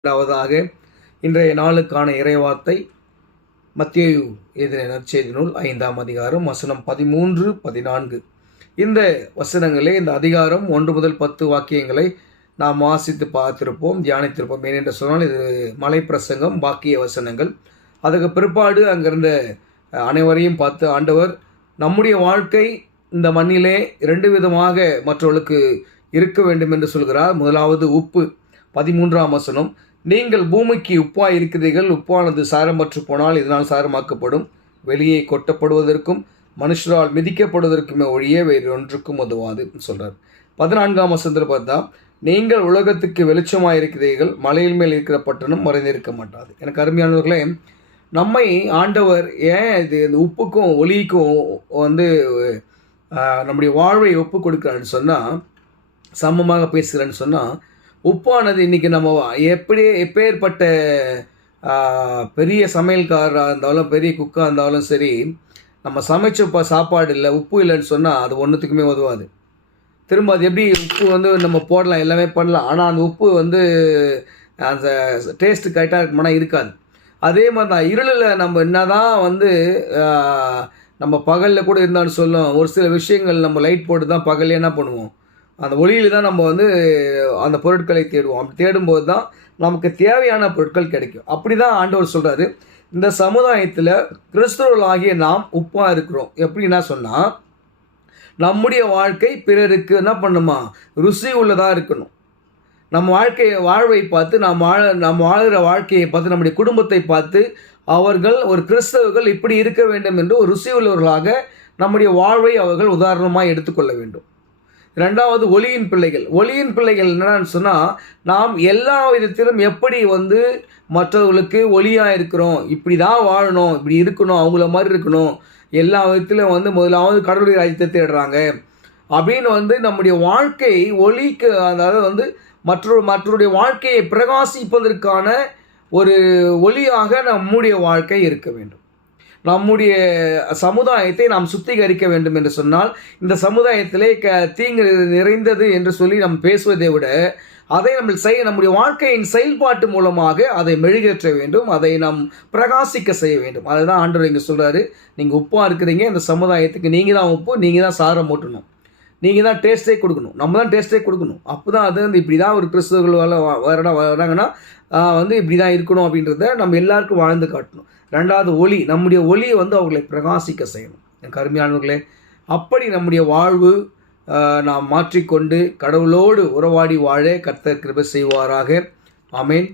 இரண்டாவதாக இன்றைய நாளுக்கான இறைவார்த்தை மத்தேயு எழுதின நற்செய்தி நூல் 5ஆம் அதிகாரம் வசனம் 13, 14. இந்த வசனங்களே இந்த அதிகாரம் 1 முதல் 10 வாக்கியங்களை நாம் வாசித்து பார்த்திருப்போம், தியானித்திருப்போம். ஏனென்று சொன்னால் இது மலை பிரசங்கம், பாக்கிய வசனங்கள். அதுக்கு பிற்பாடு அங்கிருந்த அனைவரையும் பார்த்து ஆண்டவர் நம்முடைய வாழ்க்கை இந்த மண்ணிலே 2 விதமாக மற்றவர்களுக்கு இருக்க வேண்டும் என்று சொல்கிறார். முதலாவது உப்பு. 13ஆம் வசனம், நீங்கள் பூமிக்கு உப்பாய் இருக்கிறீர்கள், உப்பானது சாரமற்று போனால் இதனால் சாரமாக்கப்படும், வெளியே கொட்டப்படுவதற்கும் மனுஷரால் மிதிக்கப்படுவதற்குமே ஒழிய வேறு ஒன்றுக்கும் உதவாது சொல்கிறார். 14ஆம் வசனத்தில் பார்த்தா, நீங்கள் உலகத்துக்கு வெளிச்சமாக இருக்கிறீர்கள், மலையில் மேல் இருக்கிற பட்டணம் மறைந்திருக்க மாட்டாது. எனக்கு அருமையானவர்களே, நம்மை ஆண்டவர் ஏன் இது இந்த உப்புக்கும் ஒளிக்கும் நம்முடைய வாழ்வை ஒப்பு கொடுக்குறான்னு சொன்னால், சமமாக பேசுகிறேன்னு சொன்னால், உப்பானது இன்றைக்கி நம்ம எப்பேற்பட்ட பெரிய சமையல்காரராக இருந்தாலும் பெரிய குக்காக இருந்தாலும் சரி, நம்ம சமைச்ச சாப்பாடு இல்லை, உப்பு இல்லைன்னு சொன்னால் அது ஒன்றுத்துக்குமே உதவாது. திரும்ப அது எப்படி உப்பு நம்ம போடலாம், எல்லாமே பண்ணலாம், ஆனால் அந்த உப்பு அந்த டேஸ்ட்டு கரெக்டாக இருக்குமானா இருக்காது. அதே மாதிரி தான் இருளில் நம்ம என்ன தான் நம்ம பகலில் கூட இருந்தாலும் சொல்லும், ஒரு சில விஷயங்கள் நம்ம லைட் போட்டு தான் பகலில் என்ன பண்ணுவோம், அந்த ஒளியில் தான் நம்ம அந்த பொருட்களை தேடுவோம். அப்படி தேடும்போது தான் நமக்கு தேவையான பொருட்கள் கிடைக்கும். அப்படி தான் ஆண்டவர் சொல்கிறாரு, இந்த சமுதாயத்தில் கிறிஸ்தவர்களாகிய நாம் உப்பாக இருக்கிறோம். எப்படின்னா சொன்னால், நம்முடைய வாழ்க்கை பிறருக்கு என்ன பண்ணுமா, ருசி உள்ளதாக இருக்கணும். நம்ம வாழ்வை பார்த்து நம்ம வாழ்கிற வாழ்க்கையை பார்த்து, நம்முடைய குடும்பத்தை பார்த்து அவர்கள் ஒரு கிறிஸ்தவர்கள் இப்படி இருக்க வேண்டும் என்று ஒரு ருசி உள்ளவர்களாக நம்முடைய வாழ்வை அவர்கள் உதாரணமாக எடுத்துக்கொள்ள வேண்டும். ரெண்டாவது ஒளியின் பிள்ளைகள். ஒளியின் பிள்ளைகள் என்னன்னு சொன்னால், நாம் எல்லா விதத்திலும் எப்படி மற்றவர்களுக்கு ஒளியாக இருக்கிறோம், இப்படி தான் வாழணும், இப்படி இருக்கணும், அவங்கள மாதிரி இருக்கணும், எல்லா விதத்திலும் முதலாவது கடவுளுடைய ராஜ்யத்தை தேடுறாங்க அப்படின்னு நம்முடைய வாழ்க்கை ஒளிக்கு, அதாவது மற்றவருடைய வாழ்க்கையை பிரகாசிப்பதற்கான ஒரு ஒளியாக நம்முடைய வாழ்க்கை இருக்க வேண்டும். நம்முடைய சமுதாயத்தை நாம் சுத்திகரிக்க வேண்டும் என்று சொன்னால், இந்த சமுதாயத்திலே தீங்கு நிறைந்தது என்று சொல்லி நாம் பேசுவதை விட, அதை நம்முடைய வாழ்க்கையின் செயல்பாட்டு மூலமாக அதை மெழுகேற்ற வேண்டும், அதை நாம் பிரகாசிக்க செய்ய வேண்டும். அதுதான் ஆண்டவர் இங்கே சொல்கிறாரு, நீங்கள் உப்பாக இருக்கிறீங்க, இந்த சமுதாயத்துக்கு நீங்கள் தான் உப்பு, நீங்கள் தான் சாரம் மூட்டணும், நீங்கள் தான் டேஸ்ட்டே கொடுக்கணும், நம்ம தான் டேஸ்ட்டே கொடுக்கணும். அப்போ தான் இப்படி தான் ஒரு கிறிஸ்தவர்கள் வராங்கன்னா இப்படி தான் இருக்கணும் அப்படின்றத நம்ம எல்லாருக்கும் வாழ்ந்து காட்டணும். ரெண்டாவது ஒளி. நம்முடைய ஒளியை அவர்களை பிரகாசிக்க செய்யணும். எனக்கு அருமையானவர்களே, அப்படி நம்முடைய வாழ்வு நாம் மாற்றிக்கொண்டு கடவுளோடு உறவாடி வாழ கர்த்தர் கிருபை செய்வாராக. ஆமென்.